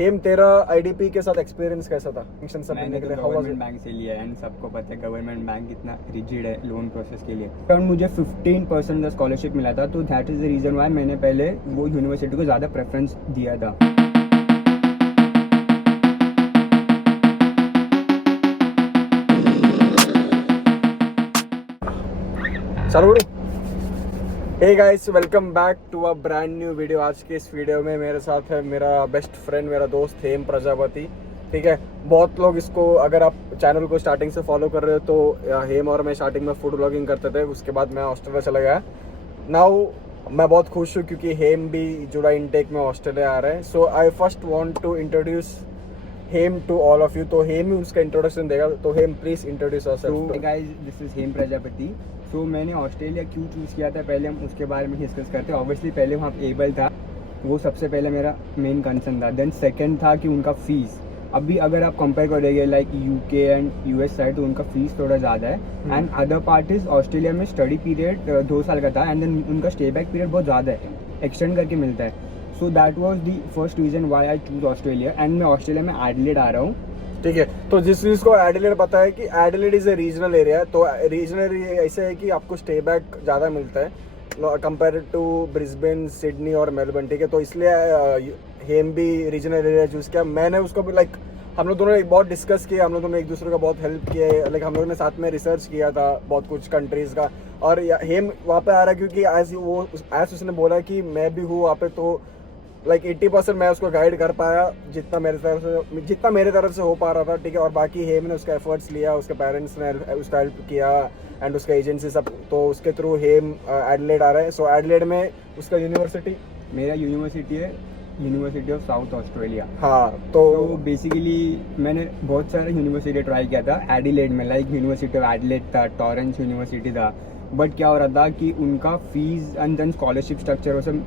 हेम, तेरा आईडीपी के साथ एक्सपीरियंस कैसा था फंक्शन सब मैंने के तो लिए? हाउ वाज गवर्नमेंट बैंक से लिया है एंड सबको पता है गवर्नमेंट बैंक कितना रिजिड है लोन प्रोसेस के लिए। अराउंड मुझे 15% का स्कॉलरशिप मिला था, तो that is the reason why मैंने पहले वो यूनिवर्सिटी को ज़्यादा प्रेफरेंस दिया था। चालू करूं? Hey guys, welcome back to a brand new video. आज के इस वीडियो में मेरे साथ है मेरा बेस्ट फ्रेंड, मेरा दोस्त हेम प्रजापति। ठीक है, बहुत लोग इसको, अगर आप चैनल को स्टार्टिंग से फॉलो कर रहे हो तो हेम और मैं स्टार्टिंग में फूड व्लॉगिंग करते थे, उसके बाद मैं ऑस्ट्रेलिया चला गया। नाउ मैं बहुत खुश हूँ क्योंकि हेम भी जुलाई इनटेक में ऑस्ट्रेलिया आ रहे हैं। So I first want to introduce Hem to all of you. तो हेम ही उसका इंट्रोडक्शन देगा, तो हेम प्लीज इंट्रोड्यूस योरसेल्फ। तो guys, this is Hem Prajapati. So मैंने ऑस्ट्रेलिया क्यों चूज़ किया था, पहले हम उसके बारे में डिस्कस करते हैं। ऑब्वियसली पहले वहाँ एबल था, वो सबसे पहले मेरा मेन कंसर्न था। देन सेकंड था कि उनका फीस, अभी अगर आप कंपेयर करेंगे like UK and US side, तो उनका फीस थोड़ा ज़्यादा है। And other part is Australia में स्टडी पीरियड 2 साल का था, एंड देन उनका स्टे बैक पीरियड बहुत ज़्यादा है, एक्सटेंड करके मिलता है। So that was the first reason why I choose Australia. And मैं ऑस्ट्रेलिया में एडिलेड आ रहा हूँ। ठीक है, तो जिस चीज को एडिलेड पता है कि Adelaide is a regional area, तो रीजनल एरिया ऐसे है कि आपको स्टे बैक ज़्यादा मिलता है कंपेयर टू ब्रिस्बेन, सिडनी और मेलबर्न। ठीक है, तो इसलिए हेम भी रीजनल एरिया चूज़ किया। मैंने उसको भी लाइक, हम लोग दोनों बहुत डिस्कस किया, हम लोग दोनों एक दूसरे का बहुत हेल्प किया है। लाइक हम लोगों ने साथ में रिसर्च किया था बहुत कुछ कंट्रीज़ का। और हेम वहाँ पे आ रहा है क्योंकि एज उसने बोला कि मैं भी हूँ वहाँ पे, तो लाइक 80% मैं उसको गाइड कर पाया जितना मेरे तरफ से हो पा रहा था। ठीक है, और बाकी हेम ने उसका एफर्ट्स लिया, उसके पेरेंट्स ने उसका हेल्प किया एंड उसका एजेंसी सब, तो उसके थ्रू हेम एडिलेड आ रहा है। सो एडिलेड में उसका यूनिवर्सिटी, मेरा यूनिवर्सिटी है यूनिवर्सिटी ऑफ साउथ ऑस्ट्रेलिया। हाँ, तो बेसिकली मैंने बहुत सारे यूनिवर्सिटी ट्राई किया था एडिलेड में, लाइक यूनिवर्सिटी ऑफ एडिलेड था, टॉरेंस यूनिवर्सिटी था। बट क्या हो रहा था कि उनका fees and then scholarship structure वो सब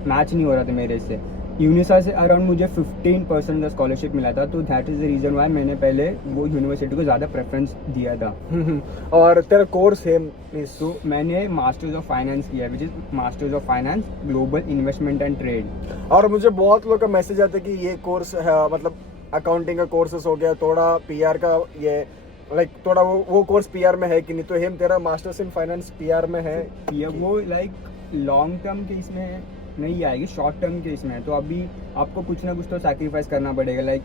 मैच नहीं हो रहा था मेरे से। यूनिसा से अराउंड मुझे 15% का स्कॉलरशिप मिला था, तो that is the reason why मैंने पहले वो यूनिवर्सिटी को ज़्यादा प्रेफरेंस दिया था। और तेरा कोर्स हेम प्लीज? तो मैंने मास्टर्स ऑफ फाइनेंस किया, which is masters of finance global investment and trade. और मुझे बहुत लोग का मैसेज आता है कि ये कोर्स है, मतलब अकाउंटिंग का कोर्सेस हो गया, थोड़ा पीआर का, ये लाइक थोड़ा वो कोर्स पीआर में है कि नहीं? तो हेम तेरा मास्टर्स इन फाइनेंस पीआर में है? ये वो लाइक लॉन्ग टर्म के इसमें नहीं आएगी, शॉर्ट टर्म के इसमें है। तो अभी आपको कुछ ना कुछ तो सैक्रिफाइस करना पड़ेगा। लाइक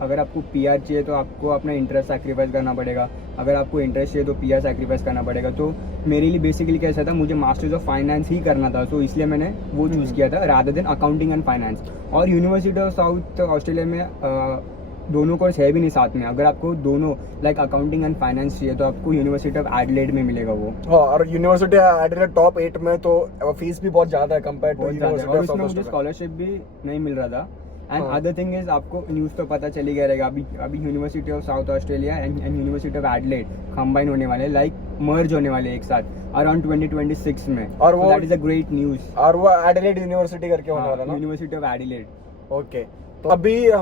अगर आपको पीआर चाहिए तो आपको अपना इंटरेस्ट सैक्रिफाइस करना पड़ेगा, अगर आपको इंटरेस्ट चाहिए तो पीआर सैक्रिफाइस करना पड़ेगा। तो मेरे लिए बेसिकली कैसा था, मुझे मास्टर्स ऑफ फाइनेंस ही करना था, तो इसलिए मैंने वो चूज़ किया था rather than accounting and finance. और यूनिवर्सिटी ऑफ साउथ ऑस्ट्रेलिया में दोनों कोर्स है भी नहीं साथ में। अगर आपको दोनों लाइक अकाउंटिंग एंड फाइनेंस चाहिए तो आपको यूनिवर्सिटी ऑफ एडिलेड में मिलेगा वो। हाँ, और यूनिवर्सिटी एडिलेड टॉप 8 में, तो फीस भी बहुत ज़्यादा है कंपेयर टू यूनिवर्सिटी और ऑफ उसमें साउथ मुझे स्कॉलरशिप भी नहीं मिल रहा था। एंड हाँ। अदर थिंग इज, आपको न्यूज़ तो पता चली गया रहेगा, अभी university of South Australia and university of Adelaide combine होने वाले, लाइक मर्ज होने वाले एक साथ अराउंड 2026 में। और वो that is a great news. और वो एडिलेड यूनिवर्सिटी करके होने वाला ना? University of Adelaide. ओके, तो अभी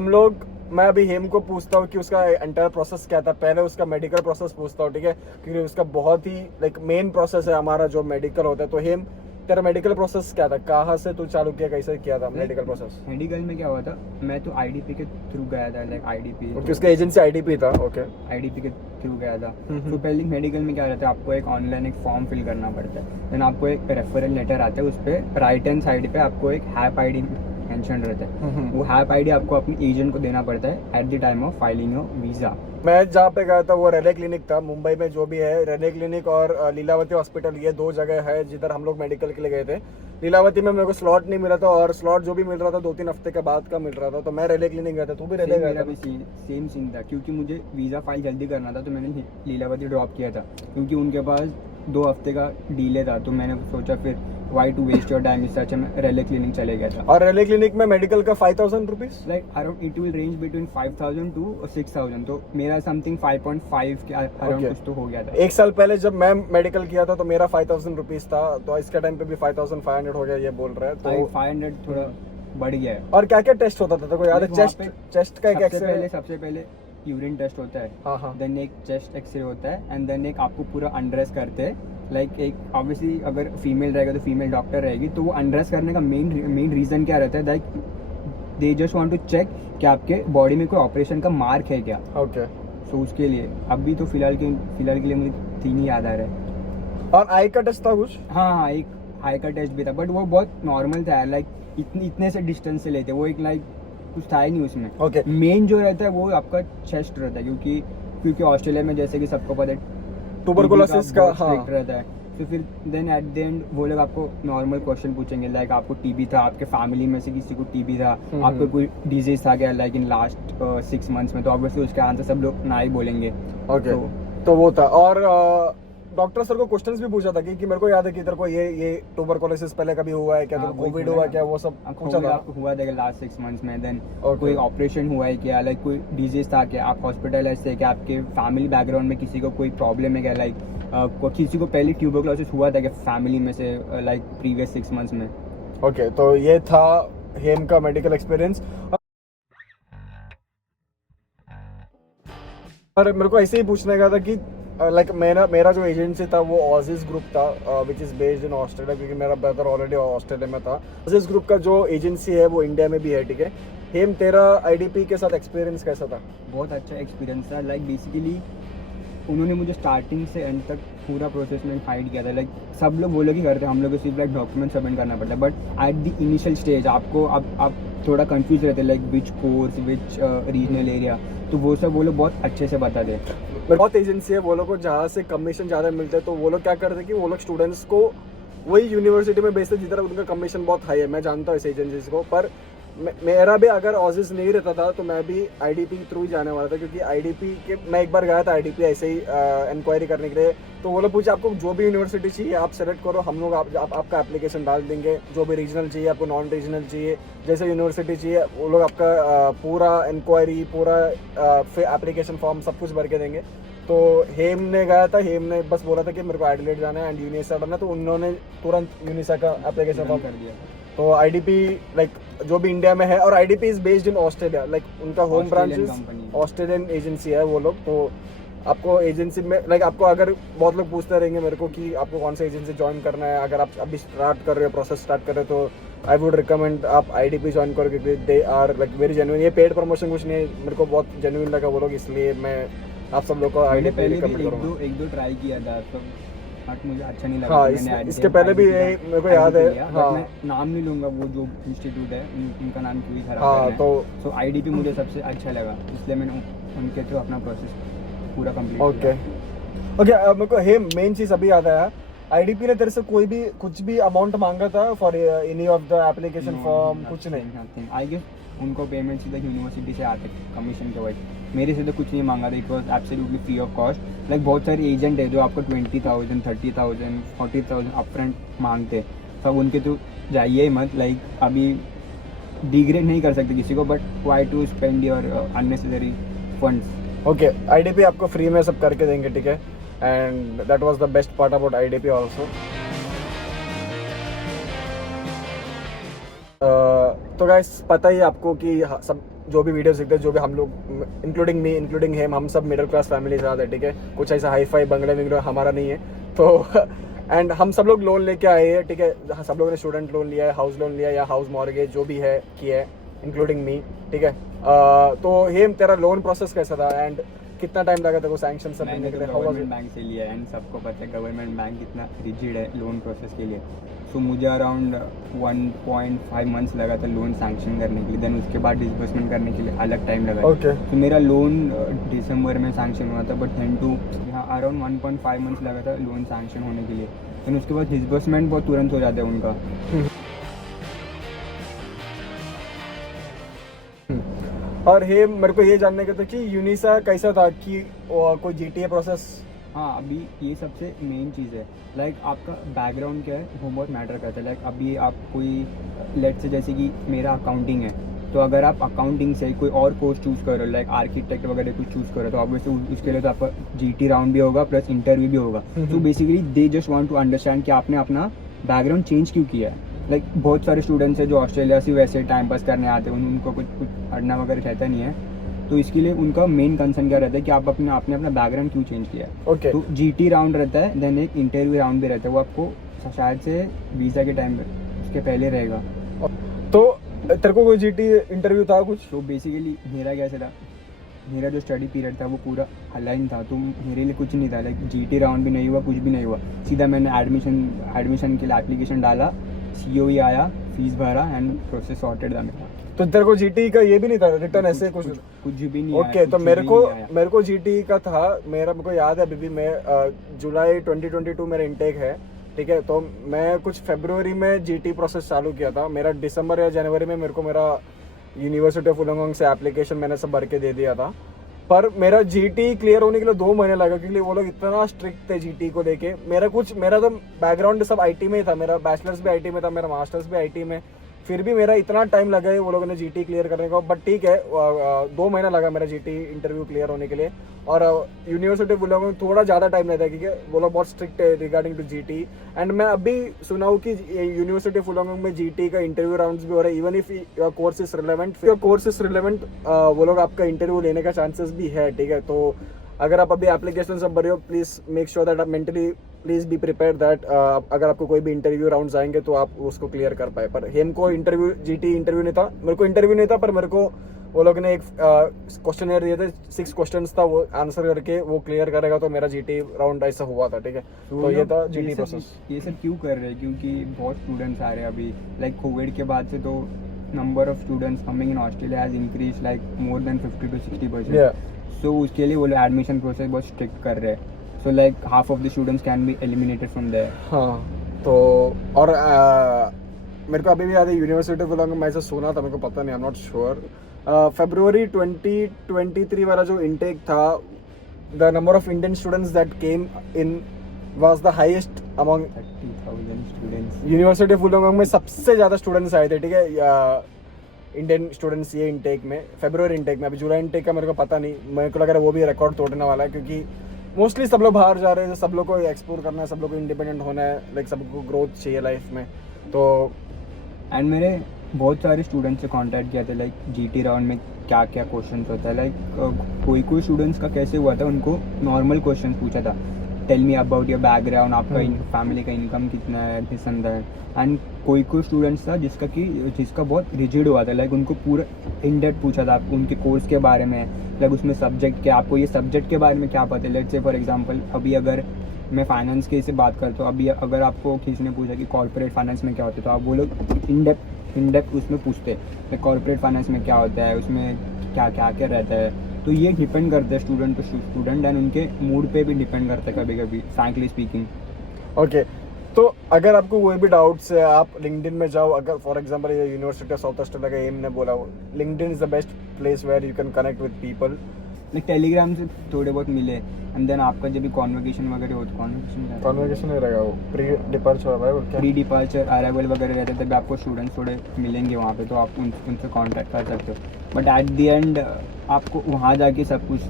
मैं अभी हेम को पूछता हूँ कि उसका एंटायर प्रोसेस क्या था। पहले उसका मेडिकल प्रोसेस पूछता हूँ, ठीक है, क्योंकि उसका बहुत ही लाइक मेन प्रोसेस है हमारा जो मेडिकल होता है। तो हेम, तेरा मेडिकल प्रोसेस क्या था? कहाँ से तू चालू किया, कैसे किया था मेडिकल प्रोसेस? मेडिकल में क्या हुआ था, मैं तो आईडीपी के थ्रू गया था, लाइक आईडीपी, ओके, उसका एजेंसी आईडीपी था। ओके, आईडीपी के थ्रू गया था। तो पहले मेडिकल में क्या रहता है, आपको एक ऑनलाइन एक फॉर्म फिल करना पड़ता है, देन आपको एक रेफरल लेटर आता है, उस पर राइट हैंड साइड पे आपको एक हैप आईडी मेंशन रहता है। वो हैप आईडी आपको अपने एजेंट को देना पड़ता है at the time of filing your visa. मैं जहाँ पे गया था वो रेले क्लिनिक था, मुंबई में जो भी है रेले क्लिनिक और लीलावती हॉस्पिटल, ये 2 जगह है जिधर हम लोग मेडिकल के लिए गए थे। लीलावती में मेरे को स्लॉट नहीं मिला था, और स्लॉट जो भी मिल रहा था 2-3 हफ्ते के बाद का मिल रहा था। तो मैं रेले क्लिनिक गया था, तू भी रेले गया था? सेम सीन था, क्योंकि मुझे वीज़ा फाइल जल्दी करना था, तो मैंने लीलावती ड्रॉप किया था, क्योंकि उनके पास 2 हफ्ते का डिले था। तो मैंने सोचा फिर why to waste your time, इस सच में रेले क्लिनिक चले गया था। और रेले क्लिनिक में मेडिकल का 5,000 rupees, like around it will range between 5,000 to 6,000। तो मेरा समथिंग 5.5 के अराउंड कुछ तो हो गया था। 1 साल पहले जब मैं मेडिकल किया था तो मेरा 5,000 रुपीज था, तो इसके टाइम पे भी 5,500 हो गया, ये बोल रहा है। तो 500 थोड़ा बढ़ गया है। और क्या क्या टेस्ट होता था तेरे को याद है? चेस्ट का एक सबसे पहले यूरिन टेस्ट होता है, हाँ, देन एक चेस्ट एक्सरे होता है, एंड देन एक आपको पूरा अनड्रेस करते हैं। लाइक एक ऑब्वियसली अगर फीमेल रहेगा तो फीमेल डॉक्टर रहेगी, तो वो अनड्रेस करने का मेन रीज़न क्या रहता है, like they just want to check कि आपके बॉडी में कोई ऑपरेशन का मार्क है क्या, ओके। सो उसके लिए अभी तो फिलहाल के लिए मुझे 3 ही याद आ रहा है। और आई का टेस्ट था कुछ? हाँ, एक आई का टेस्ट भी था, बट वो बहुत नॉर्मल था, लाइक इतने से डिस्टेंस से लेते, वो एक लाइक कुछ था ही नहीं उसमें। ओके। मेन जो रहता है वो आपका चेस्ट रहता है, क्योंकि ऑस्ट्रेलिया में जैसे कि सबको पता है ट्यूबरकुलोसिस का, हाँ, स्ट्रिक्ट रहता है। तो फिर देन एट द एंड वो लोग आपको नॉर्मल क्वेश्चन पूछेंगे, लाइक आपको टीबी था, आपके फैमिली में से किसी को टीबी था, आपको कोई डिजीज था क्या लाइक इन लास्ट 6 मंथ्स में, तो ऑब्वियसली उसका आंसर सब लोग ना ही बोलेंगे। ओके। तो वो था। और डॉक्टर सर को क्वेश्चंस भी पूछा था कि मेरे को याद है कि इधर को ये ट्यूबरकुलोसिस पहले कभी हुआ है क्या, तो कोविड हुआ क्या, वो सब पूछा था। हुआ था लास्ट 6 मंथ्स में, देन Okay. कोई ऑपरेशन हुआ है क्या, लाइक कोई डिजीज था क्या, आप हॉस्पिटलाइज थे क्या, आपके फैमिली बैकग्राउंड में किसी को कोई प्रॉब्लम है क्या, लाइक किसी को पहले ट्यूबरकुलोसिस हुआ था क्या फैमिली में से लाइक प्रीवियस 6 मंथ्स में। ओके। तो ये था हेम का मेडिकल एक्सपीरियंस। और मेरे को ऐसे ही पूछने का था कि लाइक मेरा जो एजेंसी था वो ऑजिस ग्रुप था, which is based in Australia, क्योंकि मेरा ब्रदर ऑलरेडी ऑस्ट्रेलिया में था। ऑजिस ग्रुप का जो एजेंसी है वो इंडिया में भी है, ठीक है। हेम, तेरा आईडीपी के साथ एक्सपीरियंस कैसा था? बहुत अच्छा एक्सपीरियंस था, लाइक बेसिकली उन्होंने मुझे स्टार्टिंग से एंड तक पूरा प्रोसेस में गाइड किया था। लाइक सब लोग वो लोग ही करते हैं, हम लोग को सिर्फ लाइक डॉक्यूमेंट सबमिट करना पड़ता है, but at the initial stage आपको आप थोड़ा कंफ्यूज रहते हैं, like which course, which regional area, तो वो सब वो लोग बहुत अच्छे से बताते हैं। बहुत एजेंसी है वो लोग को जहाँ से कमीशन ज़्यादा मिलता है, तो वो लोग क्या करते हैं कि वो लोग स्टूडेंट्स को वही यूनिवर्सिटी में भेजते हैं जिधर उनका कमीशन बहुत हाई है। मैं जानता हूँ इस एजेंसीज को, पर मेरा भी अगर ऑजिस नहीं रहता था तो मैं भी आईडीपी के थ्रू ही जाने वाला था, क्योंकि आईडीपी के मैं एक बार गया था आईडीपी ऐसे ही इंक्वायरी करने के लिए। तो वो लोग पूछे आपको जो भी यूनिवर्सिटी चाहिए आप सेलेक्ट करो, हम लोग आपका एप्लीकेशन डाल देंगे, जो भी रीजनल चाहिए आपको, नॉन रीजनल चाहिए, जैसे यूनिवर्सिटी चाहिए, वो लोग आपका पूरा इंक्वायरी, पूरा एप्लीकेशन फॉर्म सब कुछ भर के देंगे। तो हेम ने गया था, हेम ने बस बोला था कि मेरे को एडिलेड जाना है एंड यूनिसा जाना है, तो उन्होंने तुरंत यूनिसा का एप्लीकेशन फॉर्म कर दिया। तो आईडीपी लाइक जो भी इंडिया में है, और IDP is based in Australia, like उनका होम ब्रांच ऑस्ट्रेलियन एजेंसी है वो लोग। तो आपको एजेंसी में लाइक आपको अगर बहुत लोग पूछते रहेंगे मेरे को कि आपको कौन सा एजेंसी ज्वाइन करना है, अगर आप अभी स्टार्ट कर रहे हो, प्रोसेस स्टार्ट कर रहे हो, तो आई वुड रिकमेंड आप आईडीपी ज्वाइन करो, क्योंकि they are like very genuine. ये पेड प्रमोशन कुछ नहीं है, मेरे को बहुत जेन्युइन लगा वो लोग, इसलिए मैं आप सब लोग को आईडीपी पहले रिकमेंड भी करूँगा। एक दो ट्राई किया था, तो बट मुझे अच्छा नहीं लगा। हाँ, मैंने इसके पहले भी यही मेरे को याद है। हाँ, मैं नाम नहीं लूंगा, वो जो इंस्टीट्यूट है उनका नाम क्यों ही खराब हाँ, करना है। तो आईडीपी मुझे सबसे अच्छा लगा, इसलिए मैंने उनके थ्रू अपना प्रोसेस पूरा कंप्लीट ओके। मेरे को हेम मेन चीज़ अभी याद आया, आईडीपी ने तेरे से कोई भी कुछ भी अमाउंट मांगा था for any of the application form? कुछ नहीं। आई गेस उनको पेमेंट सीधा यूनिवर्सिटी से आते कमीशन के वजह, मेरे से तो कुछ नहीं मांगा था, it was absolutely free of cost. Like बहुत सारे एजेंट है जो आपको 20,000, 30,000, 40,000 अपफ्रंट मांगते, सब उनके तो जाइए ही मत। लाइक अभी डिग्रेड नहीं कर सकते किसी को, but why to spend your unnecessary funds. Okay, IDP आपको फ्री में सब करके देंगे, ठीक है। And that was the best part about IDP also. तो गाइस पता ही आपको कि सब जो भी वीडियोस देखते हैं, जो भी हम लोग, इंक्लूडिंग मी, इंक्लूडिंग हेम, हम सब मिडिल क्लास फैमिली से आते हैं, ठीक है। कुछ ऐसा हाई फाई बंगले में हमारा नहीं है, तो एंड हम सब लोग लोन लेके आए हैं, ठीक है। सब लोगों ने स्टूडेंट लोन लिया है, हाउस लोन लिया है, या हाउस मॉर्गेज जो भी है किया है, इंक्लूडिंग मी, ठीक है। तो हेम, तेरा लोन प्रोसेस कैसा था एंड कितना टाइम लगा था वो सैंक्शन सब मैंने करने के तो लिए? How was government it? Bank से लिया है, एंड सबको पता है गवर्नमेंट बैंक कितना रिजिड है लोन प्रोसेस के लिए। सो मुझे अराउंड 1.5 मंथ्स लगा था लोन सैंक्शन करने के लिए, देन उसके बाद डिसबर्समेंट करने के लिए अलग टाइम लगा। ओके। तो मेरा लोन दिसंबर में सैंक्शन हुआ था, बट देन टू यहाँ अराउंड 1.5 मंथ्स लगा था लोन सैंक्शन होने के लिए। देन उसके बाद डिसबर्समेंट बहुत तुरंत हो जाता है उनका। और हे मेरे को ये जानने का था कि यूनिसा कैसा था, कि कोई जीटीए प्रोसेस? हाँ, अभी ये सबसे मेन चीज़ है, लाइक आपका बैकग्राउंड क्या है वो बहुत मैटर करता है। लाइक अभी आप कोई लेट से, जैसे कि मेरा अकाउंटिंग है, तो अगर आप अकाउंटिंग से कोई और कोर्स चूज़ करो, लाइक आर्किटेक्ट वगैरह कुछ चूज़ करो, तो ऑब्वियसली उसके लिए तो आपका जीटी राउंड भी होगा प्लस इंटरव्यू भी होगा। तो basically they just want to understand कि आपने अपना बैकग्राउंड चेंज क्यों किया है। लाइक बहुत सारे स्टूडेंट्स हैं जो ऑस्ट्रेलिया से वैसे टाइम पास करने आते हैं, उनको कुछ पढ़ना वगैरह रहता नहीं है, तो इसके लिए उनका मेन कंसर्न क्या रहता है कि आप आपने अपना बैकग्राउंड क्यों चेंज किया है। ओके। तो जीटी राउंड रहता है, देन एक इंटरव्यू राउंड भी रहता है, वो आपको शायद से वीज़ा के टाइम पे उसके पहले रहेगा। तो तेरे को कोई जीटी इंटरव्यू था कुछ? तो बेसिकली मेरा कैसे था, मेरा जो स्टडी पीरियड था वो पूरा अलाइन था, तो मेरे लिए कुछ नहीं था, लाइक जीटी राउंड भी नहीं हुआ, कुछ भी नहीं हुआ। सीधा मैंने एडमिशन के लिए एप्लीकेशन डाला, सीओई आया, फीस भरा एंड प्रोसेस सॉर्टेड था मेरा। तो तेरे को जीटी का ये भी नहीं था रिटर्न ऐसे कुछ? कुछ भी नहीं ओके, तो मेरे को जीटी का था। मेरे को याद है अभी भी, मैं जुलाई 2022 मेरा इनटेक है, ठीक है। तो मैं कुछ फरवरी में जीटी प्रोसेस चालू किया था। मेरा दिसंबर या जनवरी में मेरे को मेरा यूनिवर्सिटी ऑफ वुलंगोंग से एप्लीकेशन मैंने सब भर के दे दिया था। पर मेरा जीटी क्लियर होने के लिए 2 महीने लगा, क्योंकि वो लोग इतना स्ट्रिक्ट थे जीटी को लेके। मेरा तो बैकग्राउंड सब आईटी में ही था, मेरा बैचलर्स भी आईटी में था, मेरा मास्टर्स भी आईटी में। फिर भी मेरा इतना टाइम लगा है वो लोगों ने जीटी क्लियर करने को। बट ठीक है, 2 महीना लगा मेरा जीटी इंटरव्यू क्लियर होने के लिए। और यूनिवर्सिटी ऑफ वुलंगोंग थोड़ा ज़्यादा टाइम लेता है, क्योंकि वो लोग बहुत स्ट्रिक्ट है रिगार्डिंग टू जीटी। एंड मैं अभी सुना हूँ कि यूनिवर्सिटी ऑफ वुलंगोंग में जीटी का इंटरव्यू राउंड्स भी हो रहा है। Even if your course is relevant, वो लोग आपका इंटरव्यू लेने का चांसेस भी है, ठीक है। तो अगर आप अभी एप्लीकेशन सब भरे हो, प्लीज़ मेक श्योर दैट आप mentally please be prepare that अगर आपको कोई भी इंटरव्यू राउंड्स आएंगे तो आप उसको क्लियर कर पाए। पर हेम को जीटी इंटरव्यू नहीं था, मेरे को इंटरव्यू नहीं था, पर मेरे को वो लोग ने एक क्वेश्चन दिए थे, 6 क्वेश्चंस था, वो आंसर करके वो क्लियर करेगा तो मेरा जीटी राउंड ऐसा हुआ था, ठीक है। तो ये था जीटी प्रोसेस। ये सब क्यों कर रहे हैं? क्योंकि बहुत स्टूडेंट्स आ रहे हैं अभी, लाइक कोविड के बाद से तो number of students coming in Australia has increase like more than 50 to 60%। सो उसके लिए वो लोग एडमिशन प्रोसेस बहुत स्ट्रिक्ट कर रहे हैं। So like half of the students can be eliminated from there. हाँ, तो और मेरे को अभी भी याद है यूनिवर्सिटी ऑफ वुलंगोंग में ऐसा सुना था, मेरे को पता नहीं, आई एम नॉट श्योर। फरवरी 2023 वाला जो इनटेक था, the number of Indian students that came in was the highest among 30,000 students. University of Wollongong में सबसे ज़्यादा स्टूडेंट्स आए थे, ठीक है, इंडियन स्टूडेंट्स ये इनटेक में, फरवरी इनटेक में। अभी जुलाई इनटेक का मेरे को पता नहीं, मेरे को लग रहा है वो भी रिकॉर्ड तोड़ने वाला है, क्योंकि मोस्टली सब लोग बाहर जा रहे हैं, सब लोग को एक्सप्लोर करना है, सब लोग को इंडिपेंडेंट होना है, लाइक सबको ग्रोथ चाहिए लाइफ में। तो एंड मेरे बहुत सारे स्टूडेंट्स से कांटेक्ट किया था, लाइक जीटी राउंड में क्या क्या क्वेश्चन होता है, लाइक कोई स्टूडेंट्स का कैसे हुआ था, उनको नॉर्मल क्वेश्चन पूछा था, tell me about your background, आपका फैमिली का इनकम कितना है, दिस एंड दैट। एंड कोई स्टूडेंट्स था जिसका बहुत रिजिड हुआ था, लाइक उनको पूरा इन डेप्थ पूछा था उनके कोर्स के बारे में, लाइक उसमें सब्जेक्ट क्या, आपको ये सब्जेक्ट के बारे में क्या पता है। लेट्स से फॉर एग्जांपल, अभी अगर मैं फाइनेंस के से बात करता हूँ, अभी अगर आपको किसी ने पूछा कि कॉर्पोरेट फाइनेंस में क्या होता है, तो आप वो लोग इन डेप्थ उसमें पूछते हैं कॉर्पोरेट फाइनेंस में क्या होता है, उसमें क्या क्या क्या रहता है। तो ये डिपेंड करता है स्टूडेंट टू स्टूडेंट एंड उनके मूड पे भी डिपेंड करता है कभी कभी, फ्रैंकली स्पीकिंग। ओके, तो अगर आपको कोई भी डाउट्स है, आप लिंक्डइन में जाओ। अगर फॉर एग्जांपल ये यूनिवर्सिटी ऑफ साउथ ऑस्ट्रेलिया का एम ने बोला, LinkedIn is the best place where you can connect with people. Like Telegram से थोड़े बहुत मिले, एंड देन आपका जब भी कॉन्वर्सेशन वगैरह हो, तो कॉन्वर्सेशन नहीं रहेगा, वो pre departure arrival, pre departure arrival वगैरह रहता है, तब आपको स्टूडेंट्स थोड़े मिलेंगे वहाँ पे, तो आप उनसे कांटेक्ट कर सकते हो। बट एट द एंड आपको वहाँ जाके सब कुछ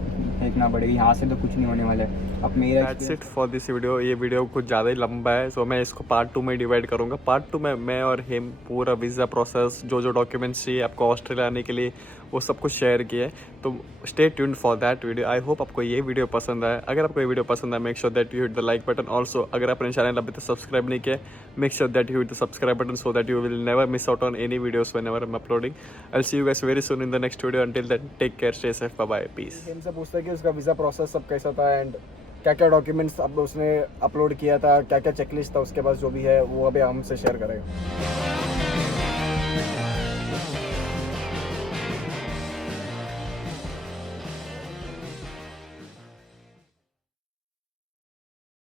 देखना पड़ेगा, यहाँ से तो कुछ नहीं होने वाला है। अब मेरा that's it for this video. ये वीडियो कुछ ज़्यादा ही लंबा है, सो मैं इसको पार्ट 2 में डिवाइड करूँगा। पार्ट 2 में मैं और हिम पूरा वीज़ा प्रोसेस, जो डॉक्यूमेंट्स चाहिए आपको ऑस्ट्रेलिया आने के लिए, वो सब कुछ शेयर किया है। तो stay tuned for that video. I hope आपको ये वीडियो पसंद आए। अगर आपको ये वीडियो पसंद आए, make sure that you hit the like button. Also अगर आपने चैनल अभी तक सब्सक्राइब नहीं किया, make sure that you hit the subscribe button so that you will never miss out on any videos whenever I am uploading. I will see you guys very soon in the next video. Until then take care, stay safe, bye bye, peace. इनसे पूछता है कि उसका visa process सब कैसा था and क्या क्या डॉक्यूमेंट्स अब उसने अपलोड किया था, क्या क्या चेकलिस्ट था उसके पास जो भी है, वो अभी हमसे शेयर करेगा।